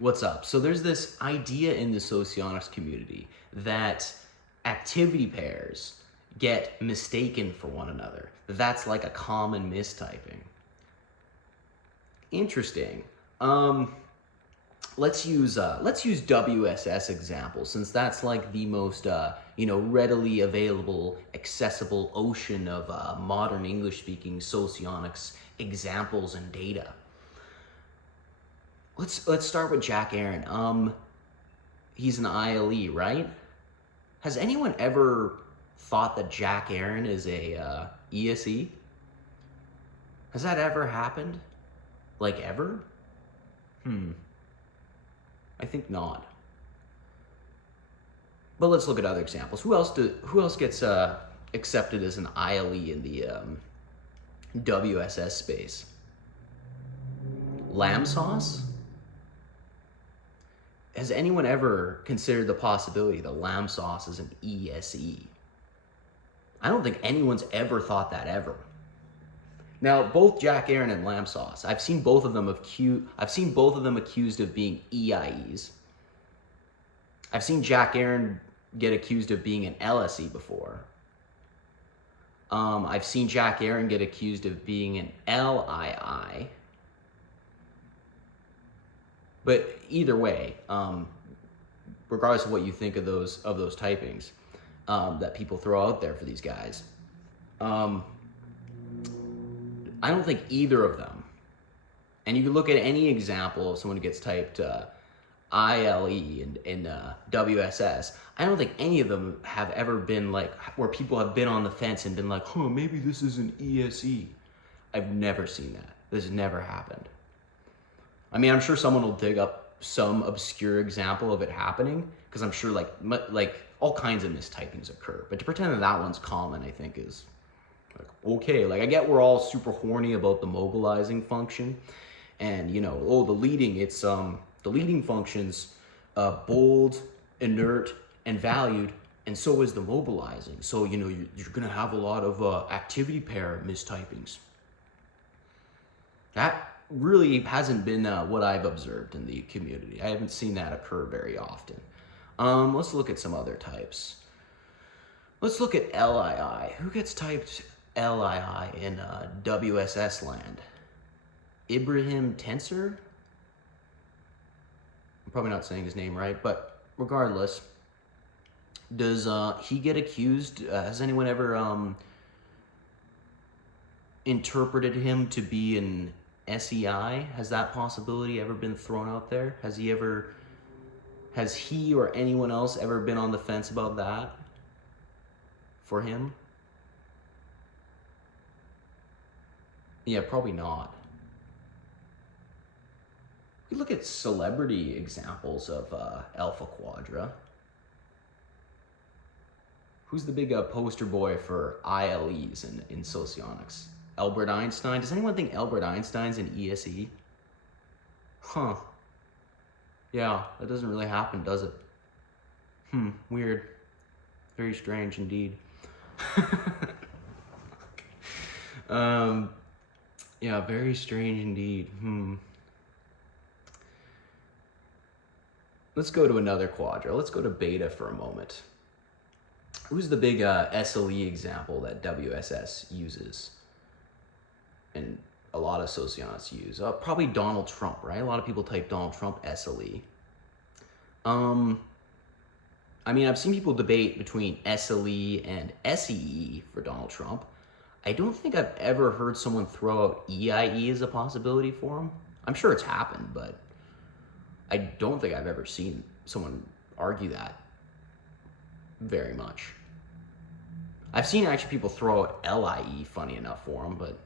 What's up? So there's this idea in the socionics community that activity pairs get mistaken for one another. That's like a common mistyping. Interesting. Let's use WSS example, since that's like the most readily available, accessible ocean of modern English-speaking socionics examples and data. Let's start with Jack Aaron. He's an ILE, right? Has anyone ever thought that Jack Aaron is a ESE? Has that ever happened? Like ever? I think not. But let's look at other examples. Who else gets accepted as an ILE in the WSS space? Lamb sauce? Has anyone ever considered the possibility that lamb sauce is an ESE? I don't think anyone's ever thought that ever. Now, both Jack Aaron and lamb sauce, I've seen both of them accused of being EIEs. I've seen Jack Aaron get accused of being an LSE before. I've seen Jack Aaron get accused of being an LII. But either way, regardless of what you think of those typings that people throw out there for these guys, I don't think either of them, and you can look at any example of someone who gets typed ILE in WSS, I don't think any of them have ever been like, where people have been on the fence and been like, maybe this is an ESE. I've never seen that. This has never happened. I mean, I'm sure someone will dig up some obscure example of it happening, because I'm sure like all kinds of mistypings occur. But to pretend that that one's common, I think is like, okay. Like, I get we're all super horny about the mobilizing function, and the leading function's bold, inert, and valued, and so is the mobilizing. So you're gonna have a lot of activity pair mistypings. That really hasn't been what I've observed in the community. I haven't seen that occur very often. Let's look at some other types. Let's look at LII. Who gets typed LII in WSS land? Ibrahim Tensor? I'm probably not saying his name right, but regardless, does he get accused? Has anyone ever interpreted him to be an SEI? Has that possibility ever been thrown out there? Has he or anyone else ever been on the fence about that for him? Yeah, probably not. We look at celebrity examples of Alpha Quadra. Who's the big poster boy for ILEs in socionics? Albert Einstein. Does anyone think Albert Einstein's an ESE? Yeah, that doesn't really happen, does it? Weird. Very strange indeed. Yeah, very strange indeed. Let's go to another quadra. Let's go to beta for a moment. Who's the big SLE example that WSS uses? And a lot of socionics use. Probably Donald Trump, right? A lot of people type Donald Trump SLE. I mean, I've seen people debate between SLE and SEE for Donald Trump. I don't think I've ever heard someone throw out EIE as a possibility for him. I'm sure it's happened, but I don't think I've ever seen someone argue that very much. I've seen actually people throw out LIE, funny enough, for him, but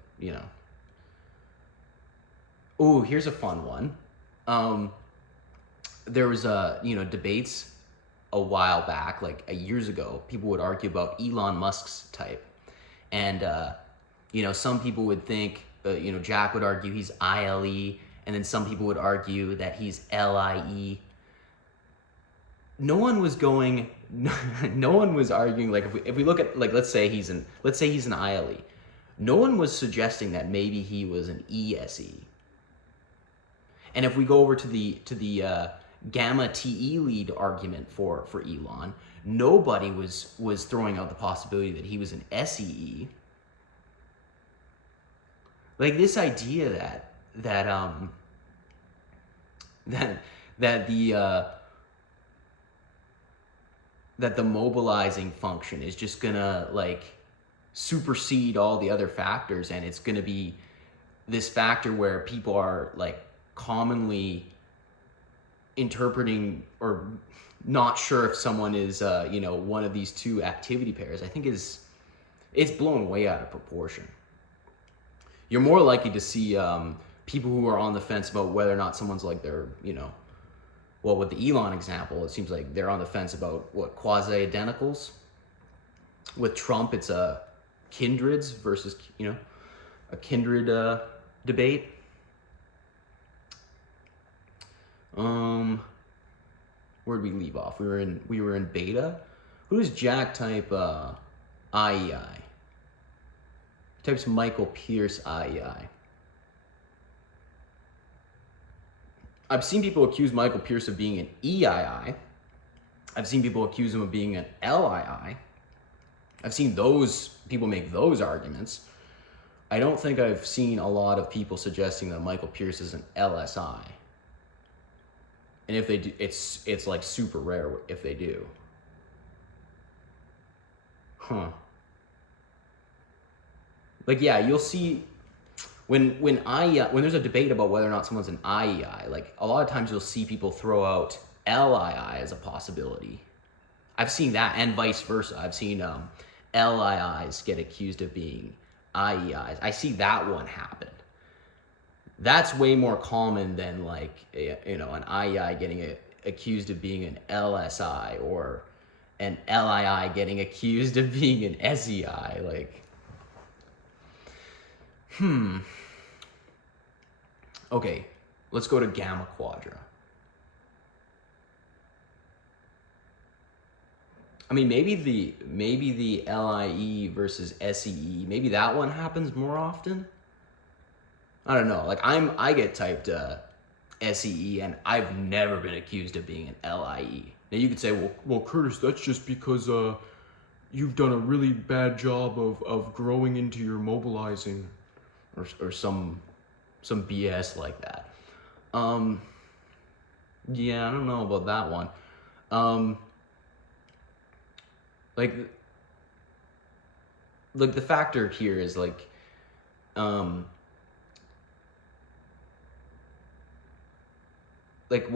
Ooh, here's a fun one. There was debates a while back, like years ago. People would argue about Elon Musk's type, and some people would think, Jack would argue he's ILE, and then some people would argue that he's LIE. No one was arguing, like, if we look at, like, let's say he's an ILE. No one was suggesting that maybe he was an ESE. And if we go over to the gamma TE lead argument for Elon, nobody was throwing out the possibility that he was an SEE. Like this idea that the mobilizing function is just gonna like supersede all the other factors, and it's gonna be this factor where people are like commonly interpreting or not sure if someone is one of these two activity pairs, I think it's blown way out of proportion. You're more likely to see people who are on the fence about whether or not someone's like their, well, with the Elon example, it seems like they're on the fence about what, quasi-identicals. With Trump, it's kindreds versus, a kindred debate. Where'd we leave off? We were in beta. Who does Jack type IEI? Types Michael Pierce IEI. I've seen people accuse Michael Pierce of being an EII. I've seen people accuse him of being an LII. I've seen those people make those arguments. I don't think I've seen a lot of people suggesting that Michael Pierce is an LSI. And if they do, it's like super rare if they do. Like, yeah, you'll see when there's a debate about whether or not someone's an IEI, like a lot of times you'll see people throw out LII as a possibility. I've seen that, and vice versa. I've seen LIIs get accused of being IEIs. I see that one happen. That's way more common than like an IEI getting accused of being an LSI or an LII getting accused of being an SEI. Like, Okay, let's go to Gamma Quadra. I mean, maybe the LIE versus SEE, maybe that one happens more often. I don't know. Like I get typed SEE, and I've never been accused of being an LIE. Now you could say, well, Curtis, that's just because you've done a really bad job of growing into your mobilizing, or some BS like that. Yeah, I don't know about that one. Like the factor here is like, one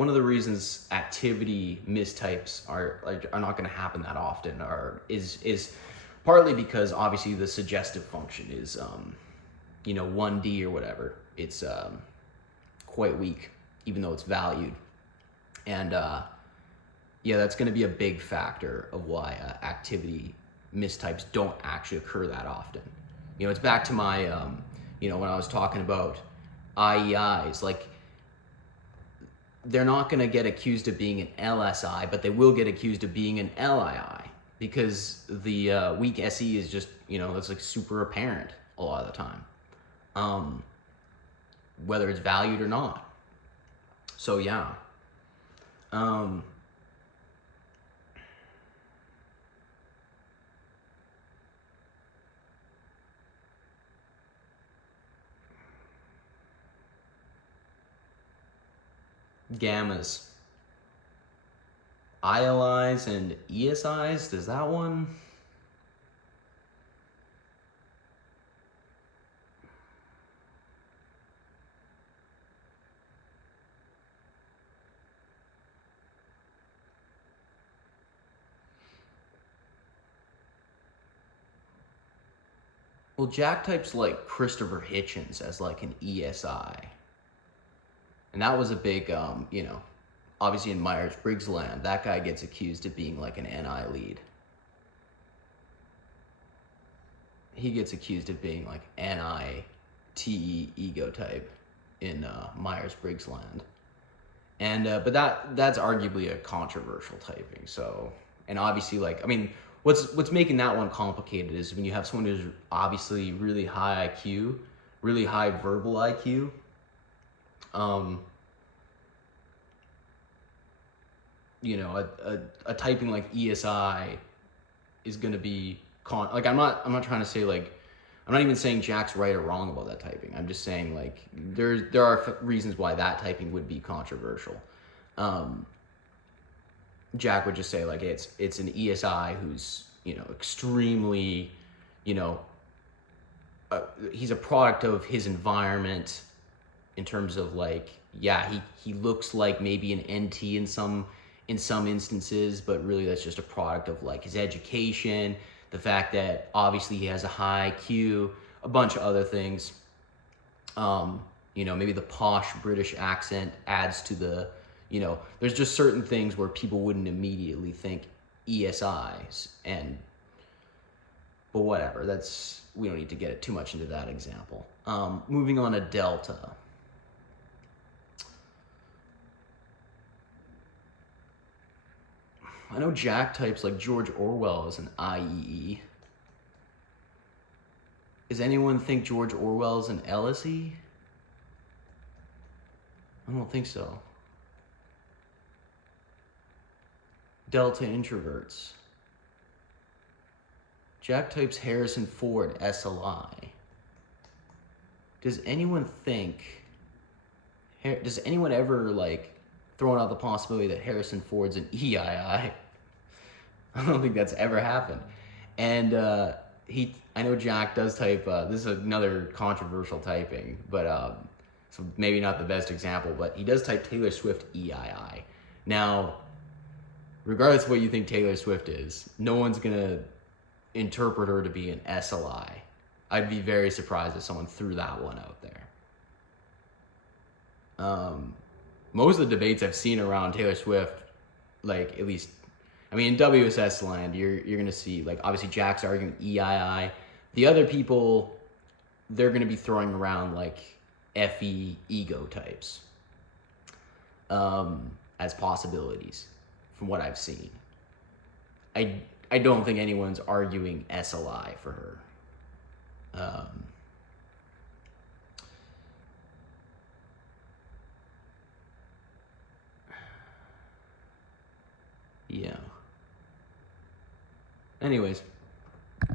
of the reasons activity mistypes are not going to happen that often is partly because obviously the suggestive function is 1D or whatever. It's quite weak, even though it's valued, and yeah, that's going to be a big factor of why activity mistypes don't actually occur that often. It's back to my when I was talking about IEIs, like, they're not going to get accused of being an LSI, but they will get accused of being an LII because the weak SE is just, it's like super apparent a lot of the time, whether it's valued or not. So yeah. Gammas. ILIs and ESIs, does that one? Well, Jack types like Christopher Hitchens as like an ESI. And that was a big, obviously in Myers-Briggs land, that guy gets accused of being like an NI lead. He gets accused of being like NI-TE ego type in Myers-Briggs land. And, but that's arguably a controversial typing. So, and obviously what's making that one complicated is when you have someone who's obviously really high IQ, really high verbal IQ, you know, a typing like ESI is going to be like I'm not trying to say like I'm not even saying Jack's right or wrong about that typing. I'm just saying like there are reasons why that typing would be controversial. Jack would just say like it's an ESI who's, you know, extremely, you know, he's a product of his environment in terms of like, yeah, he looks like maybe an NT in some instances, but really that's just a product of like his education, the fact that obviously he has a high IQ, a bunch of other things. You know, maybe the posh British accent adds to the, you know, there's just certain things where people wouldn't immediately think ESIs, and but whatever, that's, we don't need to get too much into that example. Moving on to delta. I know Jack types like George Orwell as an IEE. Does anyone think George Orwell is an LSE? I don't think so. Delta introverts. Jack types Harrison Ford SLI. Does anyone ever like throw out the possibility that Harrison Ford's an EII? I don't think that's ever happened. And I know Jack does type, this is another controversial typing, but so maybe not the best example, but he does type Taylor Swift EII. Now, regardless of what you think Taylor Swift is, no one's gonna interpret her to be an SLI. I'd be very surprised if someone threw that one out there. Most of the debates I've seen around Taylor Swift, like at least, I mean, in WSS land, you're gonna see like obviously Jack's arguing EII. The other people, they're gonna be throwing around like FE ego types as possibilities from what I've seen. I don't think anyone's arguing SLI for her. Yeah. Anyways,